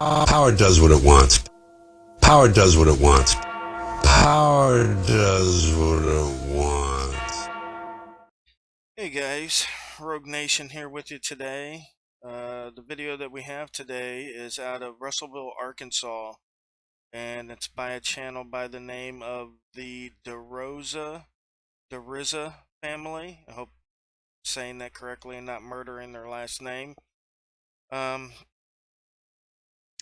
Power does what it wants. Power does what it wants. Power does what it wants. Hey guys, Rogue Nation here with you today. The video that we have today is out of Russellville, Arkansas, and it's by a channel by the name of the DeRiza family. I hope I'm saying that correctly and not murdering their last name.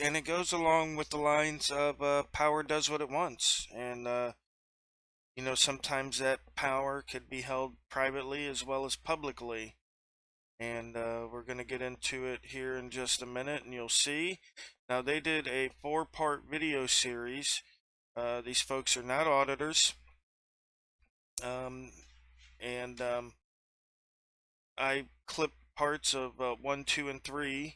And it goes along with the lines of power does what it wants, and you know, sometimes that power could be held privately as well as publicly. And we're going to get into it here in just a minute, and you'll see. Now, they did a 4-part video series. These folks are not auditors. I clipped parts of 1, 2, and 3.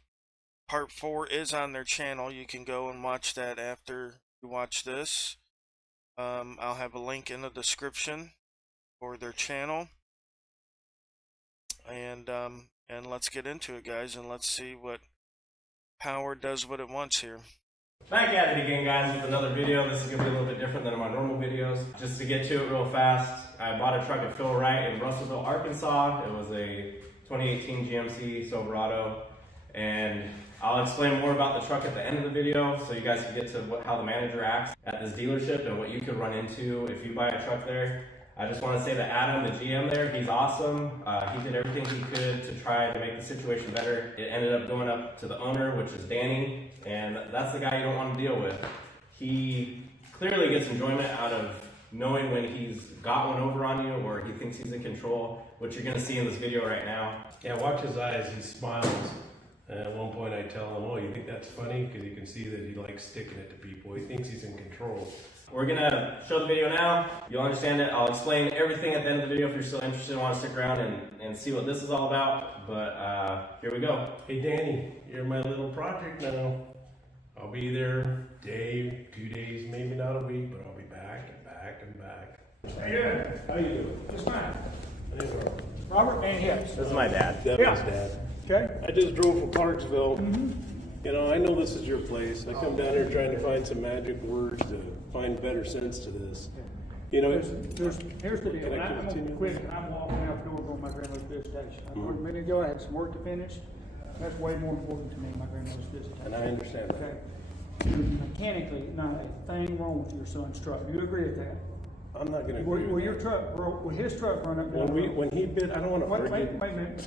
Part 4 is on their channel. You can go and watch that after you watch this. I'll have a link in the description for their channel. And let's get into it, guys, and let's see what power does what it wants here. Back at it again, guys, with another video. This is going to be a little bit different than my normal videos. Just to get to it real fast, I bought a truck at Phil Wright in Russellville, Arkansas. It was a 2018 GMC Silverado, and I'll explain more about the truck at the end of the video so you guys can get to how the manager acts at this dealership and what you could run into if you buy a truck there. I just want to say that Adam, the GM there, he's awesome. He did everything he could to try to make the situation better. It ended up going up to the owner, which is Danny, and that's the guy you don't want to deal with. He clearly gets enjoyment out of knowing when he's got one over on you or he thinks he's in control, which you're going to see in this video right now. Yeah, watch his eyes. He smiles. And at one point I tell him, oh, you think that's funny? Because you can see that he likes sticking it to people. He thinks he's in control. We're going to show the video now. You'll understand it. I'll explain everything at the end of the video if you're still interested and want to stick around and see what this is all about. But here we go. Hey, Danny, you're my little project now. I'll be there day, 2 days, maybe not a week, but I'll be back and back and back. How you doing? How you doing? Just fine. Hey, Robert and Hips. This is my dad. That's Yeah. his dad. Okay. I just drove from Clarksville. You know, I know this is your place. I come down here trying to find some magic words to find better sense to this. You know, Here's the deal. Can I I'm continue? gonna quit. I'm walking out the door going to my grandmother's visitation. A minute ago, I had some work to finish. That's way more important to me, my grandmother's visitation. and I understand that. Okay. Mechanically, not a thing wrong with your son's truck. Do you agree with that? I'm not going to agree Will with your that. truck, will his truck run up down the road? When he bid, I don't want to Wait a argue. minute.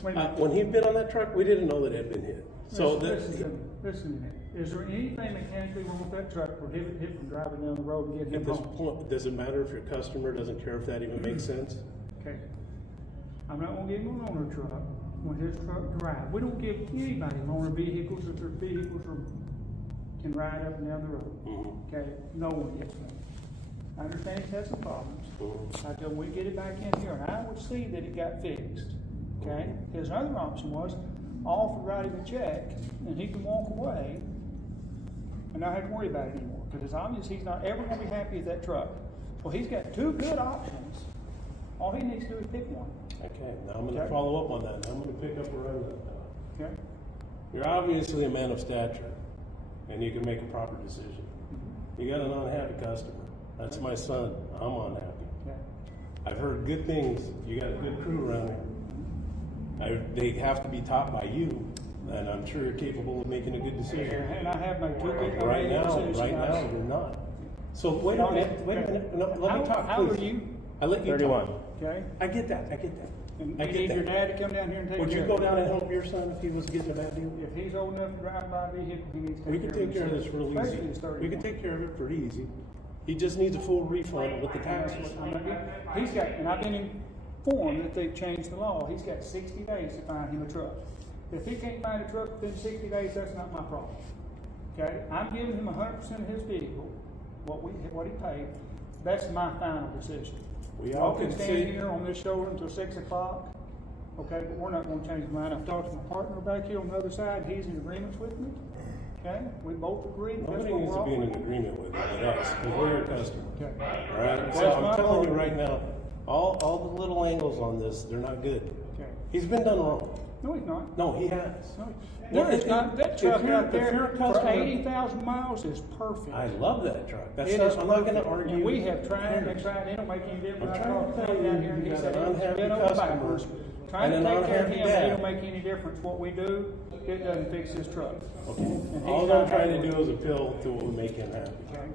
Wait a minute. When he bid on that truck, we didn't know that it had been hit. So Listen a minute. Is there anything mechanically wrong with that truck prohibit him from driving down the road and getting at him this home? point, does it matter if your customer doesn't care if that even makes sense? Okay. I'm not gonna give him a loaner truck when his truck drive. We don't give anybody loaner vehicles if their vehicles can ride up and down the road. Okay, no one gets them. I understand he's had some problems. I told him we get it back in here, and I would see that it got fixed. Okay. His other option was offer to write him a check, and he can walk away, and not have to worry about it anymore. Because it's obvious he's not ever gonna be happy with that truck. Well, he's got 2 good options. All he needs to do is pick one. Okay, now I'm going to Okay. follow up on that. Now I'm going to pick up where I left off. Okay. You're obviously a man of stature, and you can make a proper decision. You got an unhappy customer. That's my son. I'm unhappy. Okay. I've heard good things. You got a good crew around here. They have to be taught by you, and I'm sure you're capable of making a good decision. And I have made 2 good Right now, decisions. you're not. So wait a minute. No, let me talk, How old please. are you? I let you 31. talk. Okay. I get that. And I you get need that. your dad to come down here and take care Would of you it. go down and help your son if he was getting a bad deal? If he's old enough to drive by a vehicle, he needs to We take can take care of this himself. real Especially easy. his 31. We can take care of it pretty easy. He just needs a full refund with the taxes. He's got, and I've been informed that they've changed the law. He's got 60 days to find him a truck. If he can't find a truck within 60 days, that's not my problem. Okay? I'm giving him 100% of his vehicle, what he paid. That's my final decision. We Y'all all can can stand see. here on this shoulder until 6 o'clock. Okay, but we're not going to change the mind. I've talked to my partner back here on the other side. He's in agreement with me. Okay, we both agree. That's Nobody what needs we're to be in offering. an agreement with us, because we're your customer. Okay. All right? That's So I'm my telling you fault. right now, all the little angles on this, they're not good. Okay. He's been done wrong. No, he's not. No, he has. There is not, that truck out there you're a for customer- 80,000 miles is perfect. I love that truck. That's It not, is I'm not going to perfect. argue. And we have tried, they tried, it don't make any difference. I'm I trying talked to to tell him down here, and you, he you said got it an was unhappy bent over customer backwards. Trying to and an take care of unhappy him, dad. it don't make any difference what we do, it doesn't fix his truck. Okay. And he's All not I'm trying happy to do with is appeal to what would make him happy. Okay.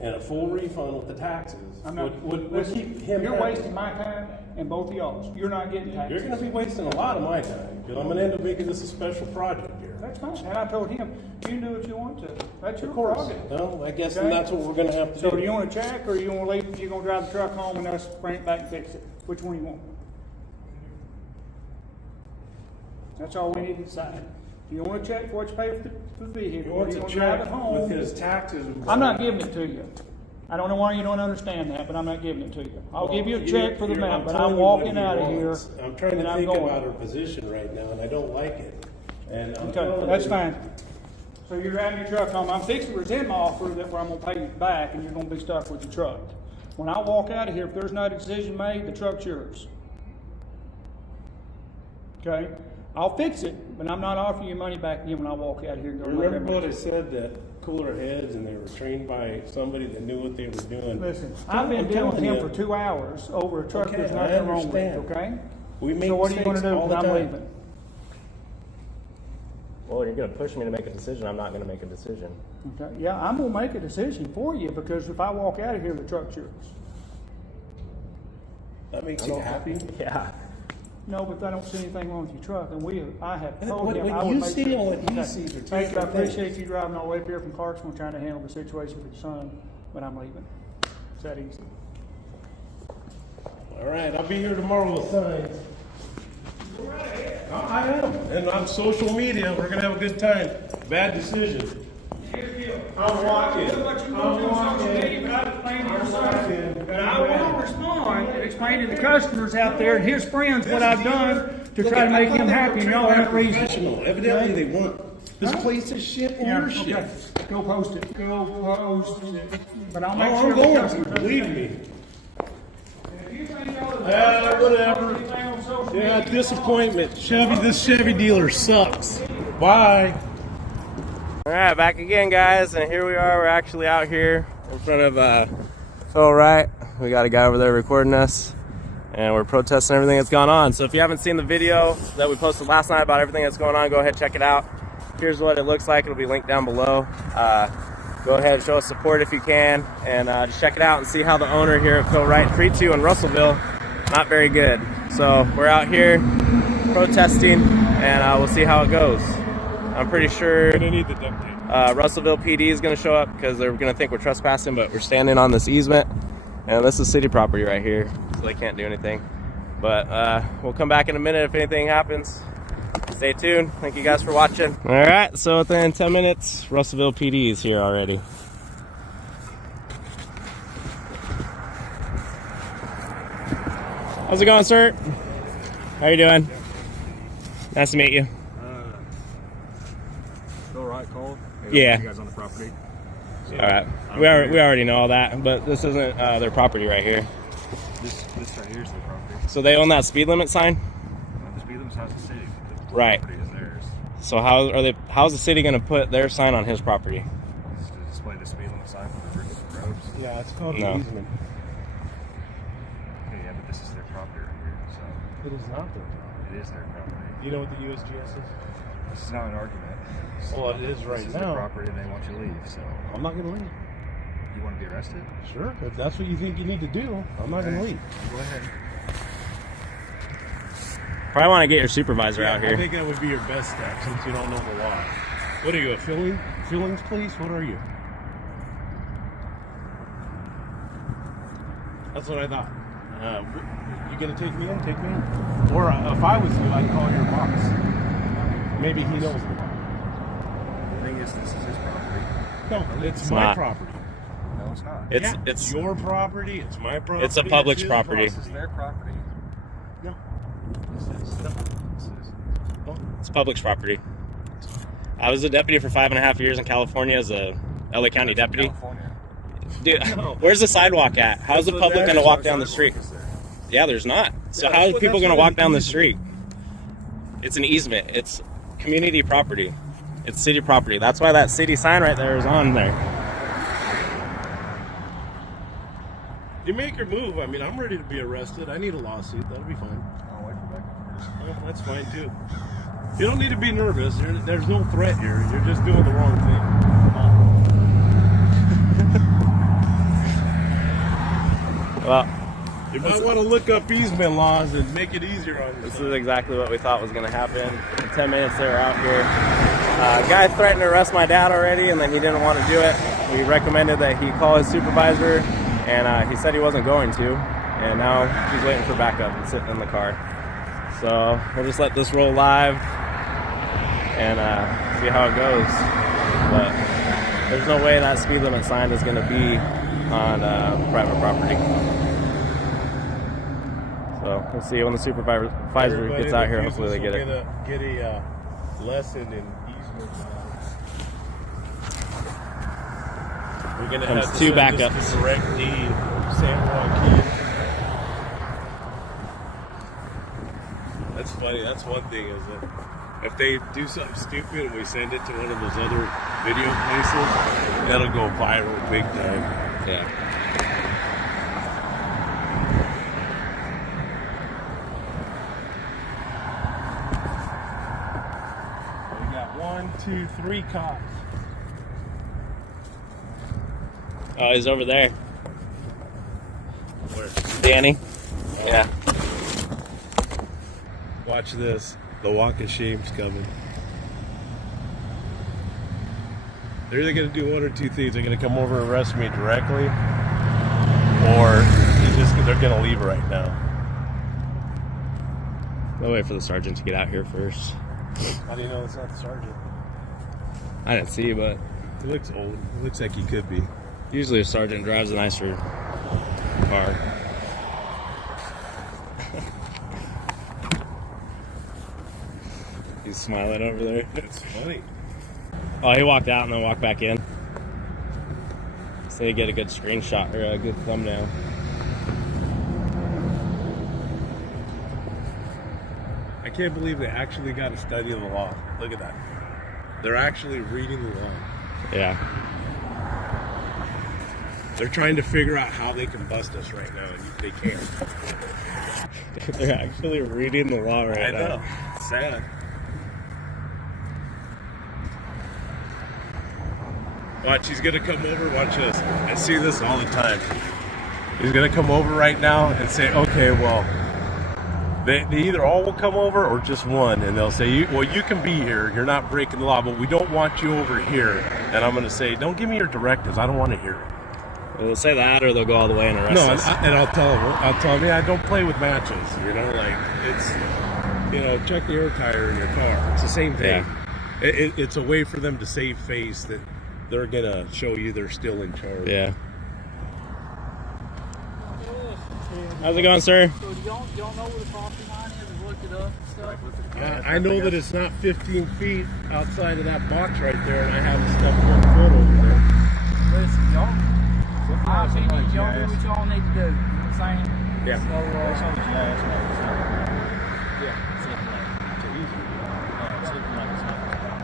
And a full refund with the taxes I'm not, would listen, keep him you're happy. wasting my time and both of y'all's. You're not getting taxes. You're going to be wasting a lot of my time, because I'm going to end up making this a special project here. That's fine. And I told him, you can do what you want to. That's your Of course. prerogative. Well, I guess Okay. that's what we're going to have to So do. do you want to check, or you want to leave, you're going to drive the truck home and us bring it back and fix it? Which one you want? That's all we need to decide. Do you want to check for what you pay for the vehicle, He or wants do you a want to drive check it home? with his taxes. I'm not giving it to you. I don't know why you don't understand that, but I'm not giving it to you. I'll give you a check for the amount, but I'm walking out of here. I'm trying and to I'm think going. about her position right now, and I don't like it. And I'm Okay, telling that's you- fine. So you're driving your truck home. I'm fixing to rescind my offer that where I'm gonna pay you back and you're gonna be stuck with your truck. When I walk out of here, if there's not a decision made, the truck's yours. Okay? I'll fix it, but I'm not offering you money back again when I walk out of here and go to my Remember what I memories. said, that cooler heads, and they were trained by somebody that knew what they were doing? Listen, I've been I'm dealing with telling him you. for 2 hours over a truck Okay, there's I nothing wrong with, understand. okay? We make So what are you gonna mistakes do all when the I'm time. leaving? Well, you're going to push me to make a decision. I'm not going to make a decision. Okay, yeah, I'm gonna make a decision for you because if I walk out of here, the truck's yours. That makes you happy? Yeah. No, but I don't see anything wrong with your truck, and I have told When him I you would make see sure. and what he Okay. sees are two Thank you, I different things. appreciate you driving all the way up here from Clarksville trying to handle the situation for your son, but I'm leaving. It's that easy. All right, I'll be here tomorrow with signs. I am, and on social media, we're gonna have a good time. Bad decision. I'm walking. Do what you want to do on social media, but I've explained to your son, and I will respond and explain to the customers out there and his friends what I've done to try to make him happy, and y'all aren't reasonable. Evidently, Okay? they weren't. This place is shit and Yeah, your shit. okay. Go post it. Go post it. But I'll Oh, make I'm sure the going to, customers. believe me. If you think y'all are- Yeah, whatever. anything on social Yeah, media, disappointment. this Chevy dealer sucks. Bye. All right, back again, guys, and here we are. We're actually out here in front of Phil Wright. We got a guy over there recording us, and we're protesting everything that's gone on. So if you haven't seen the video that we posted last night about everything that's going on, go ahead and check it out. Here's what it looks like. It'll be linked down below. Go ahead and show us support if you can, and just check it out and see how the owner here at Phil Wright treats you in Russellville. Not very good. So we're out here protesting, and we'll see how it goes. I'm pretty sure Russellville PD is going to show up because they're going to think we're trespassing, but we're standing on this easement, and this is city property right here, so they can't do anything. But we'll come back in a minute if anything happens. Stay tuned. Thank you guys for watching. All right, so within 10 minutes, Russellville PD is here already. How's it going, sir? How you doing? Nice to meet you. Phil Wright called? Yeah. You guys on the property? All right. We already know all that, but this isn't their property right here. This right here is their property. So they own that speed limit sign? The speed limit's house the city. The Right. property is theirs. So how's the city going to put their sign on his property? It's to display the speed limit sign for the roads. Yeah, it's called No. an easement. Okay, yeah, but this is their property right here, so It is not their property. it is their property. Do you know what the USGS is? This is not an argument. Well, it is right This is now. their property and they want you to leave, so I'm not going to leave. you want to be arrested? Sure, if that's what you think you need to do, I'm not going to leave. Go ahead. Probably want to get your supervisor out I here. think that would be your best step since you don't know the law. What are you, a fillings police? What are you? That's what I thought. You gonna take me in? Take me in. Or if I was you, I'd call your boss. Maybe he knows the law. The thing is, this is his property. No, it's my not. property. No, it's not. It's your property. It's my property. It's a public's his property. This is their property. No. It's public's property. I was a deputy for 5.5 years in California as a LA County deputy. California. Dude, where's the sidewalk at? How's the public going to walk down the street? Is there? Yeah, there's not. So Yeah, how are that's people what- going to that's walk what down the it is. street? It's an easement. It's community property. It's city property. That's why that city sign right there is on there. You make your move. I mean, I'm ready to be arrested. I need a lawsuit. That'll be fine. I'll wait for backup. Oh, that's fine too. You don't need to be nervous. There's no threat here. You're just doing the wrong thing. Well, You might want to look up easement laws and make it easier on this yourself. is exactly what we thought was going to happen. In 10 minutes, they were out here. Guy threatened to arrest my dad already, and then he didn't want to do it. We recommended that he call his supervisor, and he said he wasn't going to. And now he's waiting for backup and sitting in the car. So we'll just let this roll live and see how it goes. But there's no way that speed limit sign is going to be on private property. So we'll see when the supervisor gets out here. Hopefully they get it. Get a lesson in easement laws. We're gonna Comes have to two send this backups. to direct D San Joaquin. That's funny. That's one thing is that if they do something stupid and we send it to one of those other video places, that'll go viral big time. Yeah. We got 1, 2, 3 cops. Oh, he's over there. Where? Danny. Yeah. Watch this. The walk of shame's coming. They're either going to do one or two things. They're going to come over and arrest me directly, or they're going to leave right now. We'll wait for the sergeant to get out here first. How do you know it's not the sergeant? I didn't see, but He looks old. He looks like he could be. usually a sergeant drives a nicer car. He's smiling over there. It's funny. Oh, he walked out and then walked back in. So they get a good screenshot or a good thumbnail. I can't believe they actually got a study of the law. Look at that. They're actually reading the law. Yeah. They're trying to figure out how they can bust us right now, and they can't. They're actually reading the law right I now. know. It's sad. Watch, he's gonna come over. Watch this. I see this all the time. He's gonna come over right now and say, "Okay, well, they either all will come over or just one," and they'll say, "Well, you can be here. You're not breaking the law, but we don't want you over here." And I'm gonna say, "Don't give me your directives. I don't want to hear it." They'll say that, or they'll go all the way and arrest No, us. and I'll tell him, yeah, don't play with matches. You know, like it's, check the air tire in your car. It's the same thing. Yeah. It's a way for them to save face that they're gonna show you they're still in charge. Yeah. How's it going, sir? So y'all know where the property line is and looked it up and stuff? I know that it's not 15 feet outside of that box right there, and I have a step 1 foot over there. Listen, y'all, my opinion, y'all do what y'all need to do. You know what I'm saying? Yeah.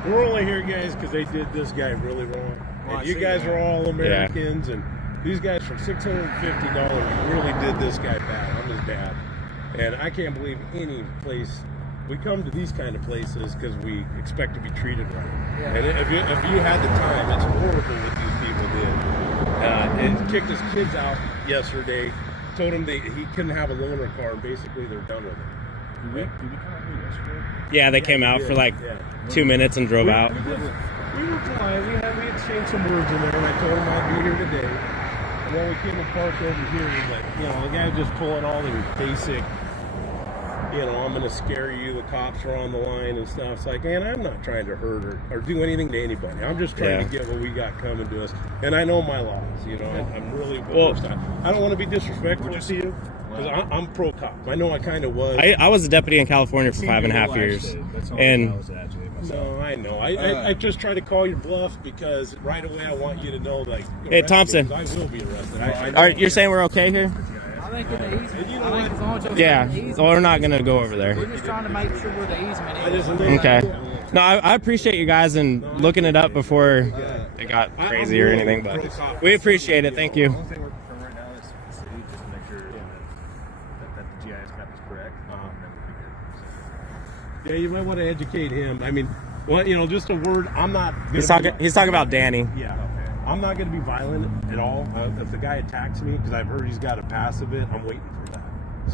So, We're only here, guys, because they did this guy really wrong. Well, And I you see guys that. are all Americans, and these guys for $650 really did this guy bad. I'm his dad. And I can't believe any place, we come to these kind of places because we expect to be treated right. Yeah. And if you had the time, it's horrible what these people did. And kicked his kids out yesterday, told him he couldn't have a loaner car, and basically they're done with it. Did we come out here yesterday? Yeah, they came out for like 2 minutes and drove out. We were polite. We exchanged some words in there, and I told him I'd be here today. And when we came and parked over here, he's like, the guy was just pulling all the basic, I'm going to scare you, the cops are on the line and stuff. It's like, man, I'm not trying to hurt or do anything to anybody. I'm just trying to get what we got coming to us. And I know my laws, I'm really, I don't want to be disrespectful to you, because I'm pro-cop. I know I kind of was. I was a deputy in California for 5.5 years. And No, I know. I just try to call your bluff because right away I want you to know, like, Hey, Thompson. I will be arrested. All right, you're saying we're okay here? think in the easement. You know I think what? as long as it's Yeah, in the easement, so we're not gonna go over there. we're just trying to make sure where the easement I is. just Okay. No, I appreciate you guys and looking it up before it got crazy or anything, but we appreciate it. Thank The you. only thing we're confirming right now is the city, just to make sure that the GIS map is correct. And then we'll be good. Yeah, you might want to educate him. I mean, well, you know, just a word. I'm not. He's talking about Danny. Yeah. I'm not going to be violent at all. If the guy attacks me, because I've heard he's got a passive it, I'm waiting for that.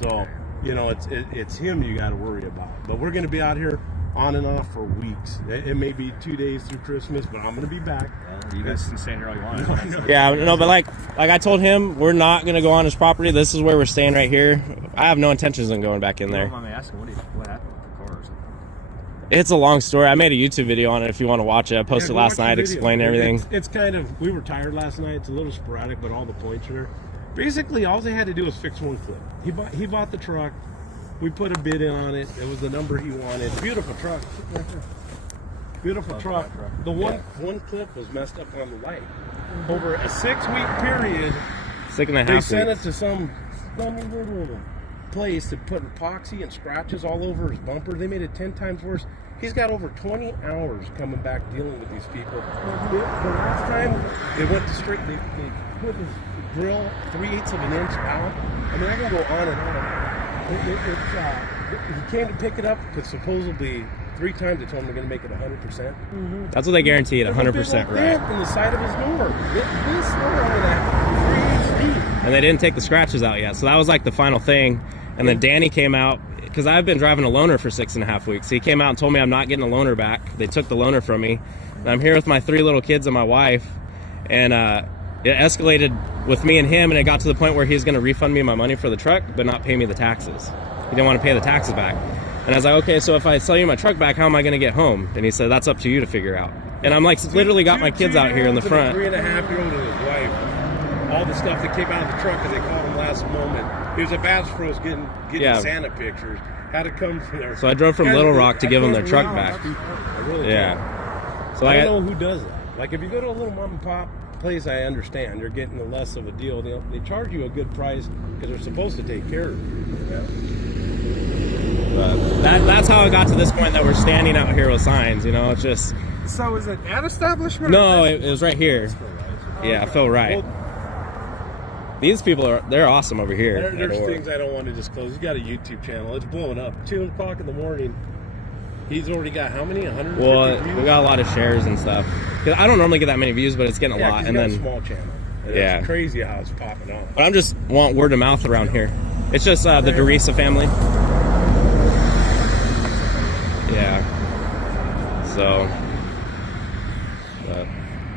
So, you know, it's him you got to worry about. But we're going to be out here on and off for weeks. It may be 2 days through Christmas, but I'm going to be back. Well, you guys can stand here all you want. Yeah, no, but like I told him, we're not gonna go on his property. This is where we're staying right here. I have no intentions of going back in there. I'm asking, what happened with the cars? It's a long story. I made a YouTube video on it if you want to watch it. I posted Yeah, last watch the night video. explaining everything. It's kind of, we were tired last night. It's a little sporadic, but all the points are there. Basically, all they had to do was fix one clip. He bought the truck. We put a bid in on it. It was the number he wanted. Beautiful truck. Beautiful truck. The one clip was messed up on the light. Over a 6-week period, 6.5 they weeks. sent it to some dummy little place that put epoxy and scratches all over his bumper. They made it 10 times worse. He's got over 20 hours coming back dealing with these people. The last time they went to straight, they put his grill 3/8 of an inch out. I mean, I can go on and on. He came to pick it up because supposedly 3 times they told him they're going to make it 100%. That's what they guaranteed, 100% right. In the side of his door. This door over that 3/8 deep. And they didn't take the scratches out yet, so that was like the final thing. And then Danny came out, because I've been driving a loaner for 6.5 weeks. He came out and told me I'm not getting a loaner back. They took the loaner from me. And I'm here with my 3 little kids and my wife. And it escalated with me and him, and it got to the point where he was going to refund me my money for the truck, but not pay me the taxes. He didn't want to pay the taxes back. And I was like, okay, so if I sell you my truck back, how am I going to get home? And he said, that's up to you to figure out. And I'm like, literally got my kids out here in the front. 3.5-year-old and his wife. All the stuff that came out of the truck because they called him last moment. He was at Bass Pros getting Yeah. Santa pictures. Had to come from there. So I drove from Little Rock to give them their truck back. I really Yeah. So I don't know who does that. Like if you go to a little mom and pop place, I understand you're getting a less of a deal. They charge you a good price because they're supposed to take care of you. that's how it got to this point that we're standing out here with signs. You know, it's just. So is it an establishment? No, it was right here. Yeah, Phil Wright. Well, These people they're awesome over here. there's things I don't want to disclose. He's got a YouTube channel. It's blowing up. 2 o'clock in the morning. He's already got how many? 150 Well, views? we got a lot of shares and stuff. 'Cause I don't normally get that many views, but it's getting a lot. He's And got then, a small channel. And Yeah. It's crazy how it's popping off. but I'm just want word of mouth around here. It's just the DeRisa family. Yeah. So, but,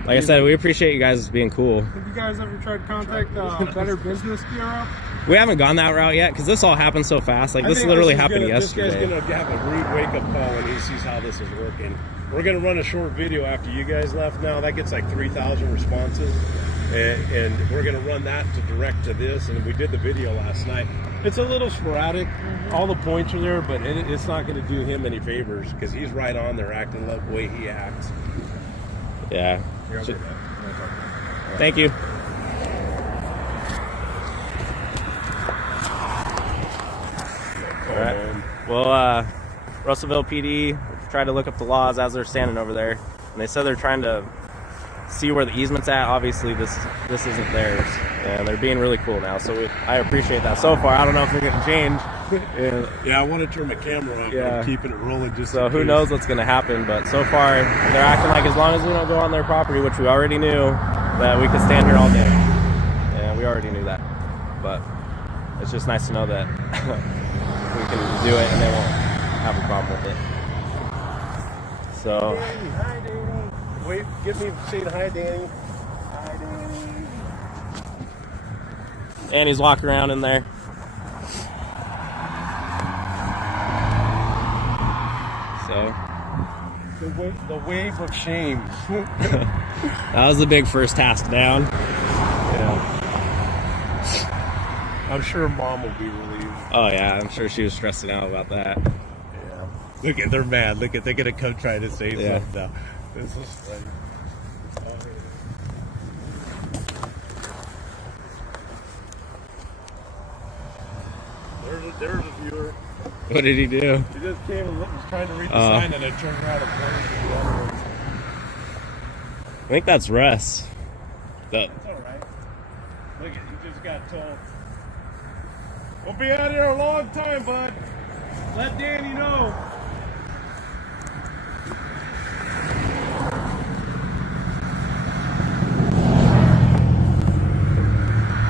like I said, we appreciate you guys being cool. Have you guys ever tried to contact the Better Business Bureau? We haven't gone that route yet because this all happened so fast. Like I this think literally is happened This guy's yesterday. going to have a rude wake-up call when he sees how this is working. We're going to run a short video after you guys left now. That gets like 3,000 responses. And we're going to run that to direct to this. And we did the video last night. It's a little sporadic. All the points are there, but it's not going to do him any favors because he's right on there acting the way he acts. Yeah. Thank you. All right. Well, Russellville PD tried to look up the laws as they're standing over there, and they said they're trying to see where the easement's at. Obviously, this isn't theirs, and they're being really cool now. So I appreciate that. So far, I don't know if they're going to change. Yeah, I want to turn my camera off. Yeah. I'm keeping it rolling just So in who case. knows what's going to happen? But so far, they're acting like as long as we don't go on their property, which we already knew, that we could stand here all day. And we already knew that. But it's just nice to know that we can do it and they won't have a problem with it. So. Danny, hi, Danny. Wait, say hi, Danny. Hi, Danny. And he's walking around in there. So. The wave of shame. That was the big first task down. Yeah. I'm sure Mom will be relieved. Oh yeah, I'm sure she was stressing out about that. Yeah. Look at, they're mad. Look at, they're gonna come try to say Yeah. something now. This is funny. There's a viewer. What did he do? He just came and was trying to read the sign and then turned around and pointed to the other one. I think that's Russ. That's all right. Look at you just got told. We'll be out here a long time, bud. Let Danny know.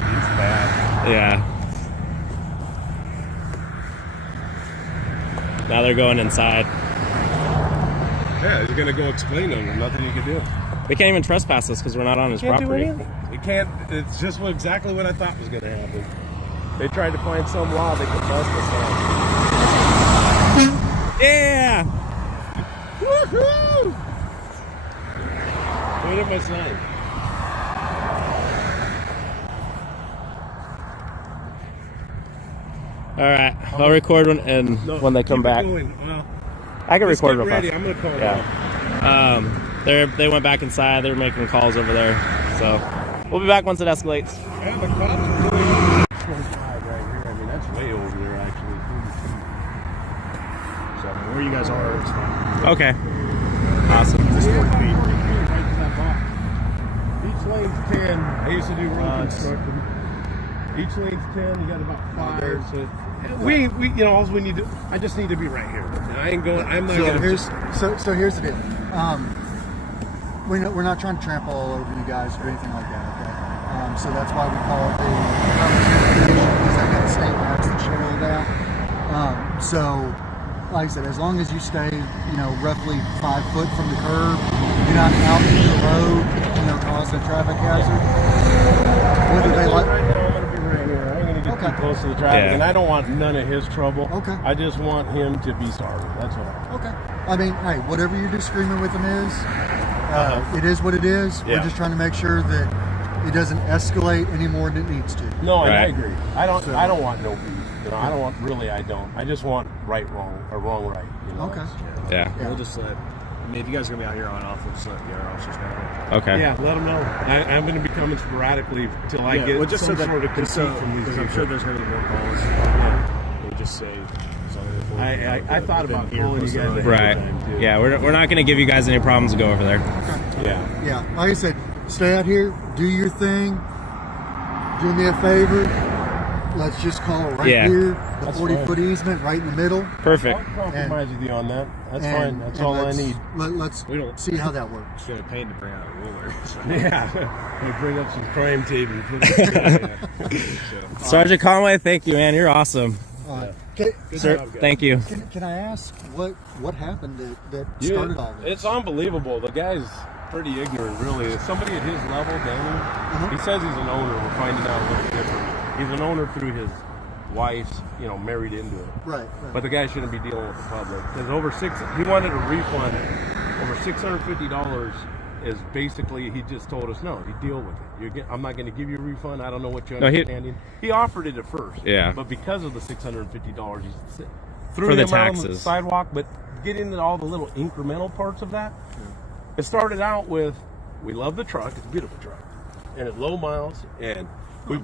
He's bad. Yeah. Now they're going inside. Yeah, he's gonna go explain to him. There's nothing you can do. They can't even trespass us because we're not on his property. They can't. It's just exactly what I thought was gonna happen. They tried to find some law they could bust us on. Yeah! Woohoo! What am I saying? All right, I'll record when they come back. Well, I can record real fast. I'm gonna call them. They went back inside. They're making calls over there. So we'll be back once it escalates. Yeah, the cops are doing 25 right here. I mean, that's way over there, actually. So, I mean, where you guys are, it's fine. Okay. Awesome. Just 40 feet. Right to that box. Each lane's 10. I used to do road construction. Each lane's 10. You got about 5. So we, you know, all we need to. I just need to be right here. And I ain't going. I'm not So going to. here's the deal. We're not trying to trample all over you guys or anything like that. Okay. So that's why we call it the because I got state maps that show all that. So, like I said, as long as you stay, you know, roughly 5 foot from the curb, you're not out in the road, you know, causing a traffic hazard. Whether they like. Right now, I'm going to be right here. I'm going to get too close to the traffic, and I don't want none of his trouble. Okay. I just want him to be sorry. That's all. Okay. I mean, hey, whatever your disagreement with him is, it is what it is. Yeah. We're just trying to make sure that it doesn't escalate any more than it needs to. No, and I agree. I don't want no beef. You know, I don't want, really, I don't. I just want right, wrong, or wrong, right. You know? Okay. Yeah. We'll just let, I mean, if you guys are going to be out here on off, we'll just let the other officers know. Okay. Yeah, let them know. I'm going to be coming sporadically till I get just some so that, sort of conceit from these because people. I'm sure there's going to be more calls. We'll just say, I thought about calling you guys ahead Right. of time, too. Yeah, we're not going to give you guys any problems to go over there. Yeah. Yeah, like I said, stay out here, do your thing, do me a favor. Let's just call it right here, the 40-foot easement right in the middle. Perfect. I'll compromise with you on that. That's fine. That's all I need. Let's see how that works. It's going to pay to bring out a ruler. So. Yeah. We bring up some crime tape and put it Sergeant Conway, thank you, man. You're awesome. Sir, job, guys. Thank you. Can I ask what happened that started all this? It's unbelievable. The guy's pretty ignorant, really. Somebody at his level, Danny, he says he's an owner. We're finding out a little different. He's an owner through his wife's, you know, married into it. Right. But the guy shouldn't be dealing with the public because he wanted a refund. Over $650 is basically, he just told us, no, you deal with it. I'm not going to give you a refund. I don't know what you're understanding. He offered it at first. Yeah. But because of the $650, he threw For the him out on the taxes. sidewalk. But get into all the little incremental parts of that. It started out with, we love the truck. It's a beautiful truck. And at low miles. And we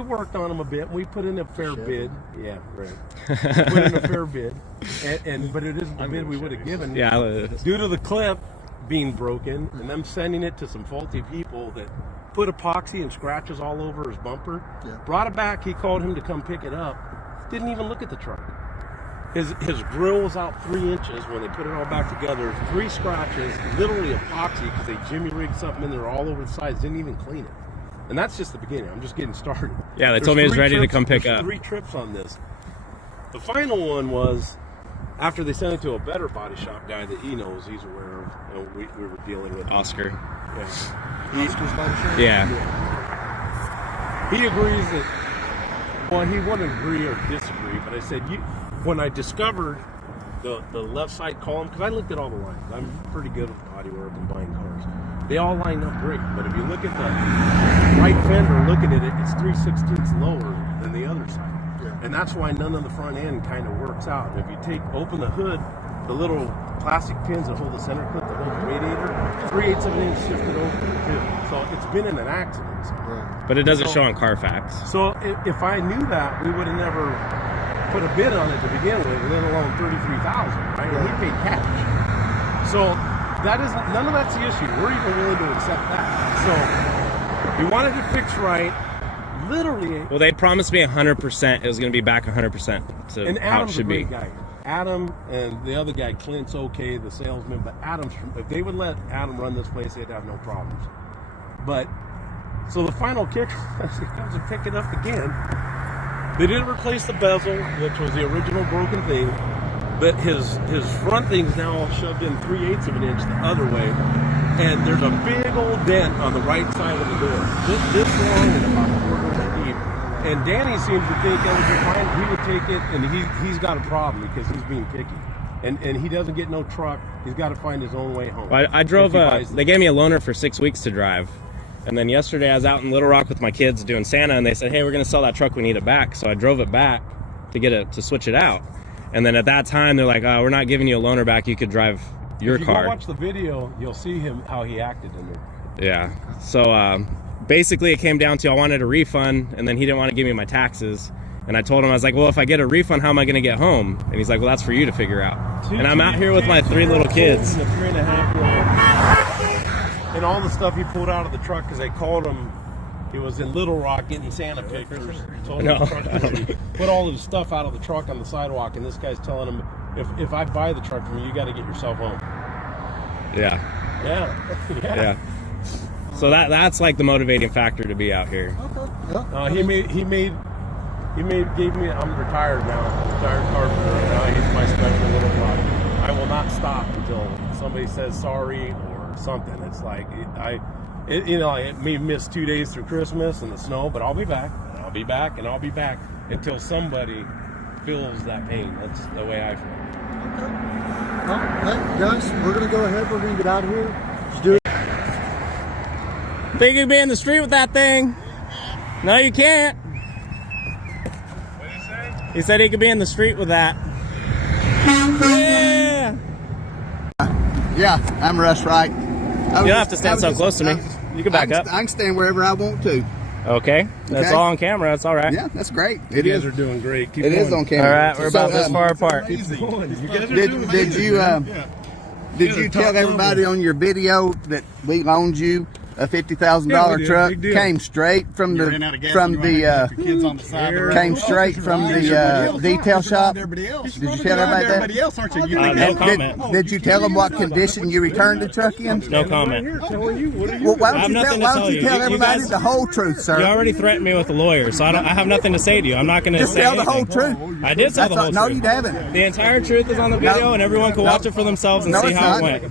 worked on them a bit. We put in a fair bid. Yeah, right. Put in a fair bid. But it isn't the bid we would have given. Yeah. Due to the clip being broken and them sending it to some faulty people that put epoxy and scratches all over his bumper. Yeah. Brought it back. He called him to come pick it up. Didn't even look at the truck. His grill was out 3 inches when they put it all back together. 3 scratches, literally epoxy because they jimmy rigged something in there all over the sides. Didn't even clean it. And that's just the beginning. I'm just getting started. Yeah, they told me he was ready to come pick up. 3 trips on this. The final one was after they sent it to a better body shop guy that he knows, he's aware of, and we were dealing with Oscar. Yeah. Oscar's body shop? Yeah. He agrees that, well, he wouldn't agree or disagree, but I said, when I discovered the left side column, because I looked at all the lines. I'm pretty good with body work and buying cars. They all line up great, but if you look at the right fender, look at it, it's 3/16 lower than the other side. Yeah. And that's why none of the front end kind of works out. If you open the hood, the little plastic pins that hold the center clip, the whole radiator, 3/8 of an inch shifted over too. So it's been in an accident. But it doesn't show on Carfax. So if I knew that, we would have never put a bid on it to begin with, let alone $33,000, right? And he paid cash. So that is none of that's the issue. We're even willing to accept that. So he wanted it fixed right. Literally. Well, they promised me 100%. It was going to be back 100% to And how it Adam's a should be. great guy. Adam and the other guy, Clint's okay, the salesman, but if they would let Adam run this place, they'd have no problems. But, so the final kick, he comes to pick it up again. They didn't replace the bezel, which was the original broken thing, but his front thing's now shoved in 3/8 of an inch the other way, and there's a big old dent on the right side of the door. This long and about 1/4 inch deep. And Danny seems to think that would be fine. He would take it, and he's got a problem because he's being picky. And he doesn't get no truck. He's got to find his own way home. Well, I drove, they gave me a loaner for 6 weeks to drive. And then yesterday I was out in Little Rock with my kids doing Santa, and they said, hey, we're going to sell that truck. We need it back. So I drove it back to switch it out. And then at that time, they're like, oh, we're not giving you a loaner back. You could drive your car. If you go watch the video, you'll see how he acted in there. Yeah. So basically it came down to I wanted a refund, and then he didn't want to give me my taxes. And I told him, I was like, well, if I get a refund, how am I going to get home? And he's like, well, that's for you to figure out. And I'm out here with my 3 little kids. And 3.5-year-old. And all the stuff he pulled out of the truck, because they called him, he was in Little Rock getting Santa pictures. Told him the truck put all his stuff out of the truck on the sidewalk, and this guy's telling him, if I buy the truck from you, you got to get yourself home. Yeah. Yeah. So that's like the motivating factor to be out here. He gave me, I'm retired now, retired carpenter. Now he's my special little product. I will not stop until somebody says sorry or something. It's like, it may miss 2 days through Christmas and the snow, but I'll be back. I'll be back, and I'll be back until somebody feels that pain. That's the way I feel. Well, guys, we're going to go ahead. We're going to get out of here. Just do it. Think you can be in the street with that thing? No, you can't. What did he say? He said he could be in the street with that. Yeah. Yeah, I'm Russ Wright. You don't have to stand so close to me. You can back up. I can stand wherever I want to. Okay. That's all on camera. That's all right. Yeah, that's great. You guys are doing great. Keep it going. is on camera. All right, we're about this far apart. Did you tell everybody on your video that we loaned you a $50,000 truck? Came straight from the detail shop. Did you tell everybody that? No comment. Did you tell them what condition you returned the truck in? No comment. Well, why don't you tell everybody the whole truth, sir? You already threatened me with a lawyer, so I have nothing to say to you. I'm not going to say tell the anything. whole truth. I did tell the whole truth. No, you haven't. The entire truth is on the video, and everyone can watch it for themselves and see how it went.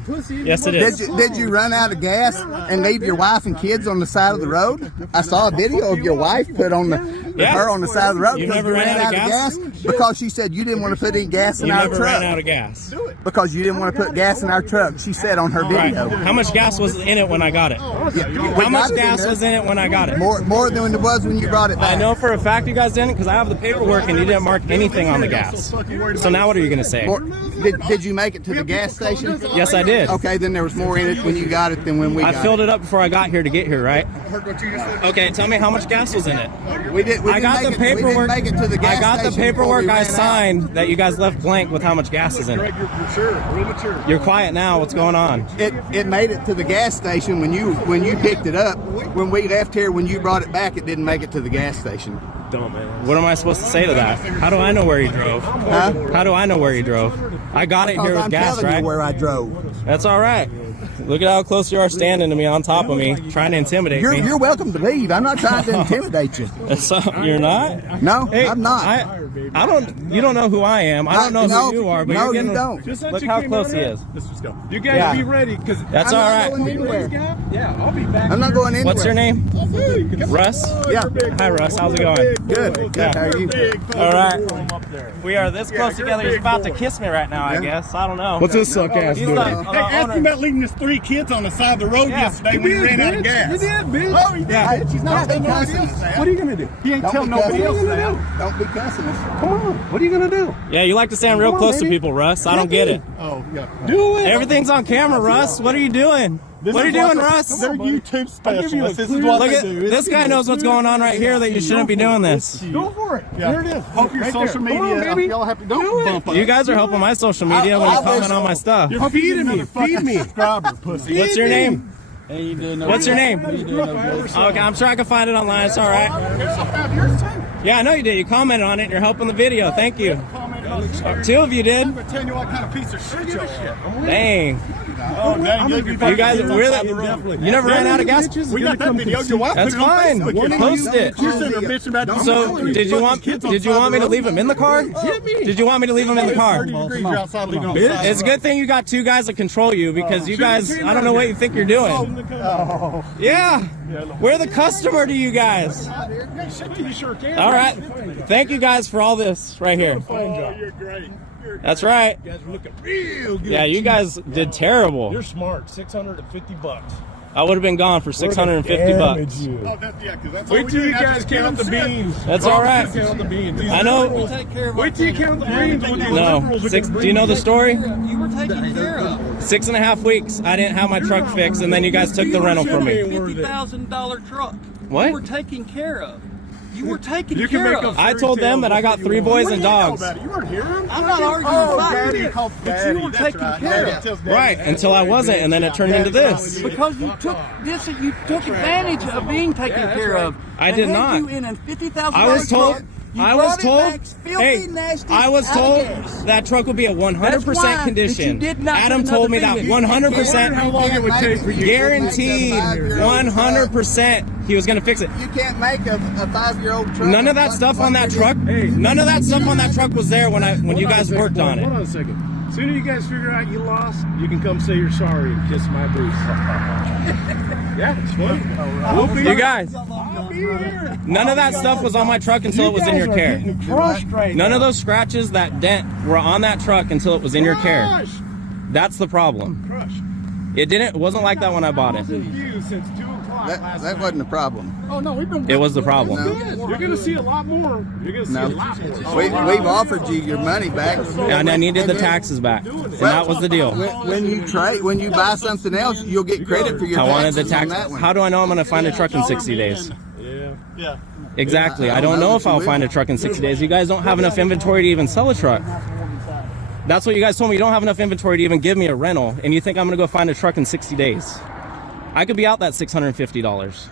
Yes, it is. Did you run out of gas and leave your wife and kids on the side of the road? I saw a video of your wife put on her on the side of the road. You never ran out of gas? Because she said you didn't want to put any gas in our truck. You never ran out of gas. Because you didn't want to put gas in our truck. She said on her video. Right. How much gas was in it when I got it? How much gas was in it when I got it? More than it was when you brought it back. I know for a fact you guys didn't, because I have the paperwork and you didn't mark anything on the gas. So now what are you going to say? Did you make it to the gas station? Yes, I did. Okay, then there was more in it when you got it than when we got it. I filled it up before I got here to get here, right? Okay, tell me how much gas was in it. I got the paperwork. I got the paperwork I signed that you guys left blank with how much gas is in it. You're quiet now. What's going on? It made it to the gas station when you picked it up. When we left here, when you brought it back, it didn't make it to the gas station. What am I supposed to say to that? How do I know where he drove? Huh? How do I know where he drove? I got it here with gas, right? I'm telling you where I drove. That's all right. Look at how close you are standing to me on top of me, trying to intimidate me. You're welcome to leave. I'm not trying to intimidate you. So, you're not? No, hey, I'm not. I don't. You don't know who I am. I don't know who you are. But no, you're getting, you don't. Look how close he is. Let's just go. You guys be ready, because that's all right. Yeah, I'll be back. I'm not going anywhere. What's your name? Russ. Yeah. Hi, Russ. How's it going? Good. Yeah. How are you? All right. We are this close together. He's about to kiss me right now. I guess. I don't know. What's this suck ass doing? Hey, ask him about leaving his 3 kids on the side of the road yesterday when he ran out of gas. You did, bitch. Oh, he did. He's not telling nobody else that. What are you gonna do? He ain't telling nobody else that. Don't be cussing us. Come on. What are you gonna do? Yeah, you like to stand real close to people, Russ. I don't get it. Oh, yeah. Do it. Everything's on camera, Russ. What are you doing? What are you doing, Russ? They're YouTube specialists. This is what Look they at do. this guy knows what's going on right here that you shouldn't be doing this. Go for it. There it is. Hope your social media. Y'all happy? Don't bump us. You guys are helping my social media when you comment on my stuff. You're feeding me. Feed me. Subscriber, pussy. What's your name? Hey, you doing What's your name? okay, Okay, I'm sure I can find it online. It's all right. Yeah, I know you did. You commented on it and you're helping the video. Thank you. 2 of you did. I'm gonna tell you what kind of piece of shit you are. Dang. Oh, dang. You guys, you never ran out of gas? We got that video. Your wife That's put it on fine. Facebook. Post it. You sent her a bitch about So, did you want me to leave him in the car? Did you want me to leave him in the car? It's a good thing you got 2 guys that control you because you guys, I don't know what you think you're doing. Yeah. We're the customer to you guys. All right. Thank you guys for all this right here. You're great. That's right. You guys are looking real good. Yeah, you guys did terrible. You're smart. $650. I would have been gone for $650. Oh, that's Wait till you guys count the beans. That's all right. Count the beans. I know. Wait till you count the beans. No. Do you know the story? You were taken care of. 6.5 weeks. I didn't have my truck fixed, and then you guys took the rental from me. $50,000 truck. What? You were taken care of. You were taken care of. I told them that I got 3 boys and dogs. You weren't here. I'm not arguing about it. But you were taken care of. Right, until I wasn't, and then it turned into this. Because you took this, you took advantage of being taken care of. I did They had not. You in a $50,000 I was told. truck. I was told. Hey, I was told that truck would be a 100% condition. Adam told me that 100%. How long it would take for you? Guaranteed 100% he was going to fix it. You can't make a 5-year-old truck. None of that stuff on that truck. None of that stuff on that truck was there when you guys worked on it. Hold on a second. As soon as you guys figure out you lost, you can come say you're sorry and kiss my boots. Yeah, it's fun. You guys, none of that stuff was on my truck until it was in your care. None of those scratches, that dent, were on that truck until it was in your care. That's the problem. It wasn't like that when I bought it. That wasn't a problem. Oh no, we've been. It was the problem. No. You're gonna see a lot more. You're gonna see a lot more. We've offered you your money back, And I needed the taxes back, and that was the deal. When you buy something else, you'll get credit for your I wanted the taxes on tax. that one. How do I know I'm going to find a truck in 60 days? Yeah. Exactly. I don't know if I'll find a truck in 60 days. You guys don't have enough inventory to even sell a truck. That's what you guys told me. You don't have enough inventory to even give me a rental, and you think I'm going to go find a truck in 60 days. I could be out that $650.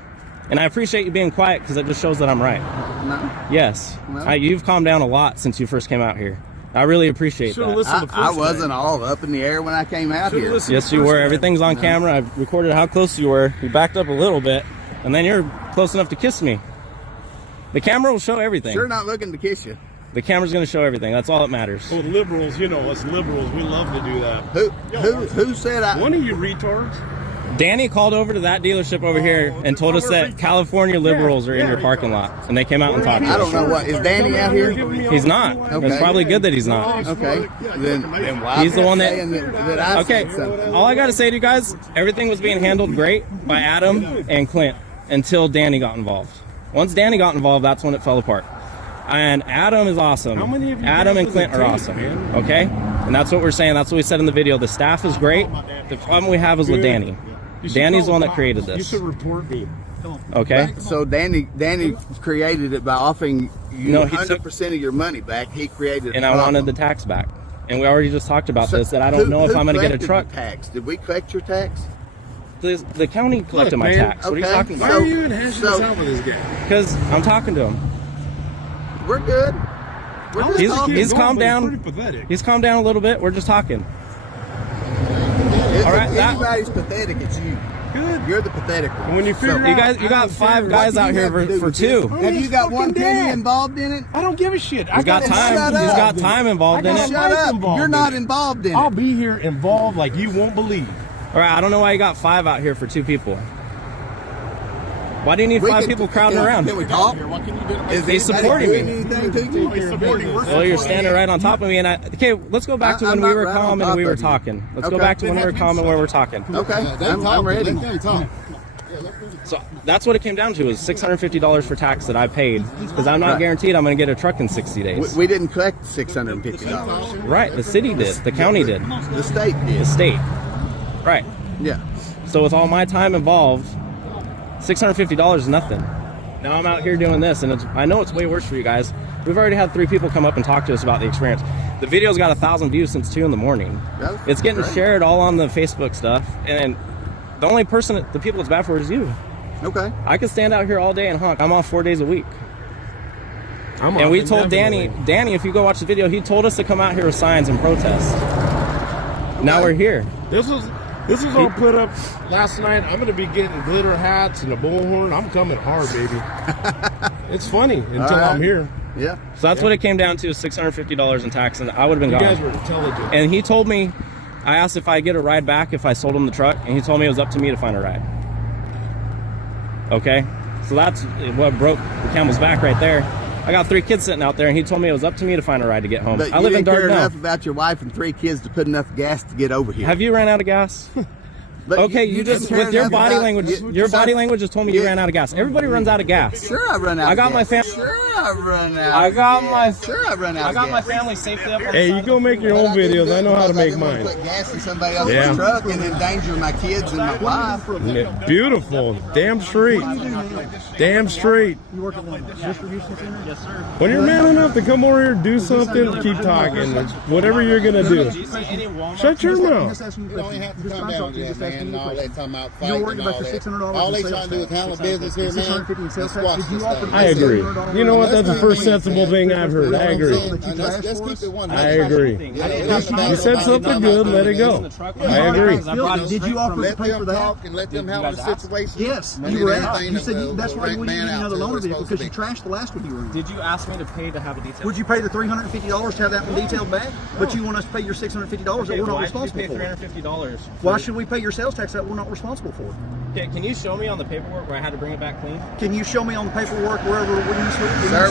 And I appreciate you being quiet because it just shows that I'm right. No. Yes. No. You've calmed down a lot since you first came out here. I really appreciate that. I wasn't all up in the air when I came out here. Yes, you were. Everything's on camera. I've recorded how close you were. You backed up a little bit, and then you're close enough to kiss me. The camera will show everything. Sure not looking to kiss you. The camera's going to show everything. That's all that matters. Oh, liberals, you know us liberals, we love to do that. Who said I? One of you retards. Danny called over to that dealership over here and told us that California liberals are in your parking lot, and they came out and talked to us. I don't know what. Is Danny out here? He's not. Okay. It's probably good that he's not. Okay. Then why He's the one that I okay. said something? All I got to say to you guys, everything was being handled great by Adam and Clint until Danny got involved. Once Danny got involved, that's when it fell apart. And Adam is awesome. How many of you Adam guys and Clint are are tape, awesome. man? Okay? And that's what we're saying. That's what we said in the video. The staff is great. The problem we have is with Danny. Danny's the one that created You this. should report me. Okay? So Danny created it by offering you No, he took- 100% of your money back. He created. And I wanted the tax back. And we already just talked about this, that I don't know if I'm going to get a truck. Tax? Did we collect your tax? The county collected my man, tax. What are you okay. talking Why about? are you even hashing this out with this guy? Because I'm talking to him. We're good. We're just talking. He's calmed It's down. pretty pathetic. He's calmed down a little bit. We're just talking. If all right, anybody's pathetic, it's you. Good. You're the pathetic one. And when you figure out, You got 5 guys out here for 2. Have you got one penny involved in it? I don't give a shit. He's got time. He's got time involved in it. Shut up. You're not involved in I'll it. be here involved like you won't believe. All right, I don't know why you got 5 out here for 2 people. Why do you need 5 people crowding around? Can we talk? Is He's supporting me. me? Well, you're standing right on top of me, and okay, let's go back to when we were calm and we were talking. Let's go back to when we were calm and where we're talking. Okay, I'm ready. So that's what it came down to, is $650 for tax that I paid, because I'm not guaranteed I'm going to get a truck in 60 days. We didn't collect $650. Right, the city did, the county did, The state did. the state. Right. Yeah. So with all my time involved, $650 is nothing. Now I'm out here doing this, and I know it's way worse for you guys. We've already had 3 people come up and talk to us about the experience. The video's got 1,000 views since 2 in the morning. It's getting shared all on the Facebook stuff, and the only person, the people it's bad for is you. Okay. I could stand out here all day and honk. I'm off 4 days a week. And we told Danny, if you go watch the video, he told us to come out here with signs and protest. Okay. Now we're here. This was all put up last night. I'm gonna be getting glitter hats and a bullhorn. I'm coming hard, baby. It's funny until I'm here. Yeah. So that's what it came down to, is $650 in tax, and I would have been gone. You guys were intelligent. And he told me, I asked if I get a ride back if I sold him the truck, and he told me it was up to me to find a ride. Okay? So that's what broke the camel's back right there. I got 3 kids sitting out there, and he told me it was up to me to find a ride to get home. But I live in Dartmouth. enough about your wife and 3 kids to put enough gas to get over here. Have you ran out of gas? But okay, you just, with your body language, your body language just told me you ran out of gas. Everybody runs out of gas. Sure, I run out. I got of my gas. family. Sure, I run out. I got my. Sure, I run out. I got my family safely up. Hey, you go make your own videos. I know how to make mine. Put gas in somebody else's truck and endanger my kids and my wife. Yeah, beautiful. Damn straight. Damn straight. You work at the distribution center? Yes, sir. When you're man enough to come over here and do something, keep talking. Whatever you're gonna do. Shut your mouth. You don't have to come down here, man. All that talking about You're fighting worried and all about the that. $600 All they trying to do is handle business here, man. Did you offer I agree. You know what? That's the first sensible thing I've heard. I agree. Let's keep it 100. I agree. You said something good. Let it go. I agree. Did you offer to pay for that? And let them handle the situation. Yes, you were out. You said that's why you wouldn't get another loaner vehicle, because you trashed the last one you were in. Did you ask me to pay to have a detail? Would you pay the $350 to have that one detailed back? But you want us to pay your $650 that we're not responsible for. $350. Why should we pay your sales tax that we're not responsible for? Okay, can you show me on the paperwork where I had to bring it back clean? Can you show me on the paperwork wherever when you Sir,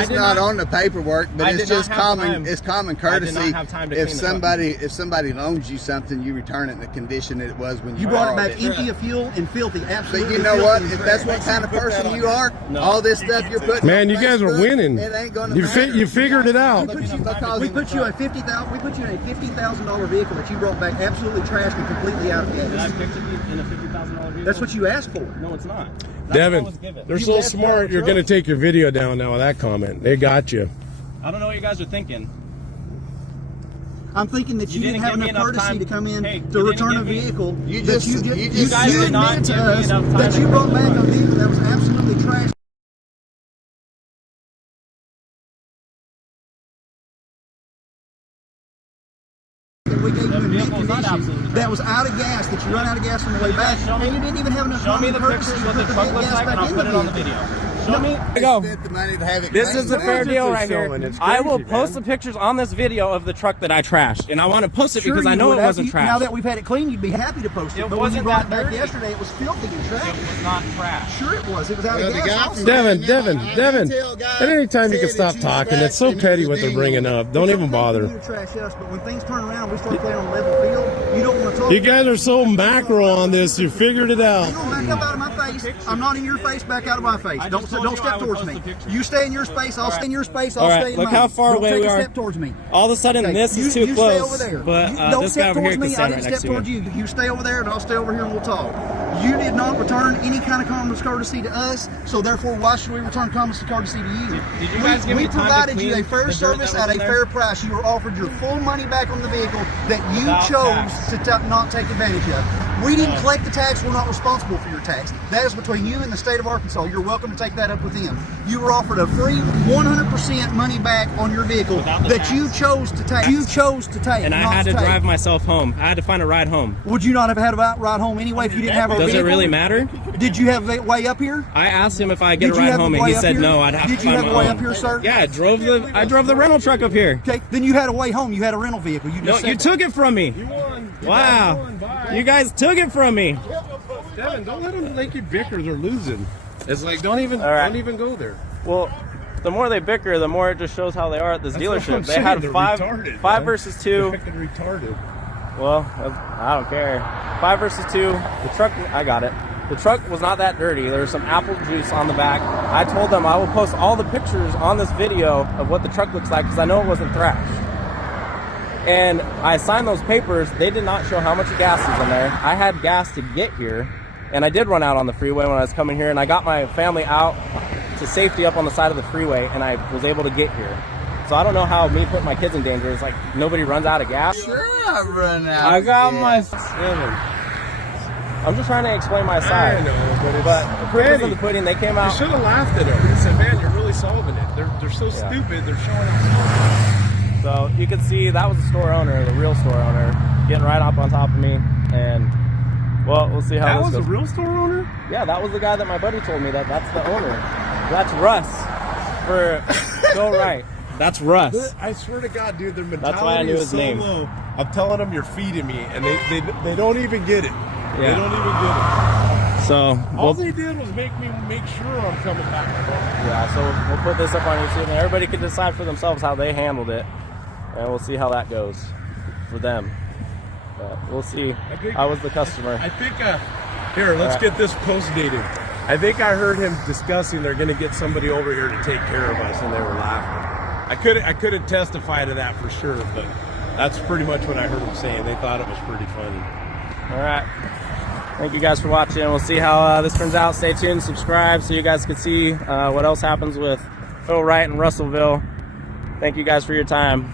it's not on the paperwork, but it's just common. It's common courtesy. I did not have time to if somebody loans you something, you return it in the condition it was when you brought it borrowed back empty of fuel and filthy. Absolutely. But you know what? If that's what kind of person you are, all this stuff you're putting. Man, you guys are winning. It ain't gonna You figured it out. We put you in a $50,000 vehicle that you brought back absolutely trashed and completely out of gas. Did I pick it in a $50,000 vehicle? That's what you asked for. No, it's not. Devin, they're so smart. You're gonna take your video down now with that comment. They got you. I don't know what you guys are thinking. I'm thinking that you didn't have enough courtesy to come in to you return a vehicle. You guys did not admitted to give me us enough time that to you brought correct back a vehicle that was absolutely trashed. We gave you a condition that was out of gas, that you run out of gas on the way back, and you didn't even have enough Show me common the courtesy pictures to what the put truck looks gas like, back and I'll in put the it on the vehicle. video. Show me. Go. This is the fair deal right here. It's I will crazy, post man. the pictures on this video of the truck that I trashed, and I want to post it because I know it wasn't trashed. Now that we've had it clean, you'd be happy to post it. It But when you wasn't brought it that back dirty. yesterday, it was filthy and trashed. It was not trash. Sure it was. It was out of gas. Also. Devin. At any time you can stop talking. It's so petty what they're bringing up. Don't even bother. You trash us, but when things turn around, we start playing on level field. You don't want to talk. You guys are so macro on this. You figured it out. You don't back up out of my face. I'm not in your face. Back out of my face. Don't step towards me. You stay in your space. I'll stay in your space. I'll stay in mine. Look how far Don't away take we a are. Step towards me. All of a sudden, this is too you close. Stay over there. But don't this guy step over here towards can me. I stand didn't right next step to towards me. you. You stay over there, and I'll stay over here, and we'll talk. You did not return any kind of common courtesy to us, so therefore, why should we return common courtesy to you? Did you guys give we me time to provided you clean a fair the dirt service that was at a in there? fair price. You were offered your full money back on the vehicle that you Without chose tax. to not take advantage of. We didn't collect the tax. We're not responsible for your tax. That is between you and the state of Arkansas. You're welcome to take that up with them. You were offered a free 100% money back on your vehicle that you chose to take. You chose to take. And I had to drive myself home. I had to find a ride home. Would you not have had a ride home anyway if you didn't have a vehicle? Does it really matter? Did you have a way up here? I asked him if I get Did a you ride have a home, and way he up said here? no. I'd have Did to you find have my a way own. up here, sir? Yeah, I drove the rental truck up here. Okay, then you had a way home. You had a rental vehicle. You just No, you took it from me. You won. Wow. You guys took it from me. Devin, don't let them make you bicker. They're losing. It's like don't even go there. Well, the more they bicker, the more it just shows how they are at this That's what dealership. I'm They saying. had They're five retarded, versus 2. They're freaking retarded. Well, I don't care. 5 versus 2. The truck, I got it. The truck was not that dirty. There was some apple juice on the back. I told them I will post all the pictures on this video of what the truck looks like because I know it wasn't trash. And I signed those papers. They did not show how much gas is in there. I had gas to get here, and I did run out on the freeway when I was coming here, and I got my family out to safety up on the side of the freeway, and I was able to get here. So I don't know how me putting my kids in danger is like nobody runs out of gas. Sure, I run out. I got my 7. I'm just trying to explain my side. I know, but it's the purpose of the pudding, they came out. You should have laughed at them. You said, man, you're really solving it. They're so stupid. They're showing out. So you can see that was the store owner, the real store owner, getting right up on top of me. And well, we'll see how that this was goes. a real store owner? Yeah, that was the guy that my buddy told me that's the owner. That's Russ for Go Right. That's Russ. I swear to God, dude, their mentality That's why I knew is his so name. low. I'm telling them you're feeding me, and they don't even get it. Yeah. They don't even get it. So All they did was make sure I'm coming back. Yeah, so we'll put this up on YouTube, and everybody can decide for themselves how they handled it, and we'll see how that goes for them. But we'll see. I was the customer. I think, here, let's get this post dated. I think I heard him discussing they're going to get somebody over here to take care of us, and they were laughing. I couldn't testify to that for sure, but that's pretty much what I heard him saying. They thought it was pretty funny. All right. Thank you guys for watching. We'll see how this turns out. Stay tuned, subscribe, so you guys can see what else happens with Phil Wright and Russellville. Thank you guys for your time.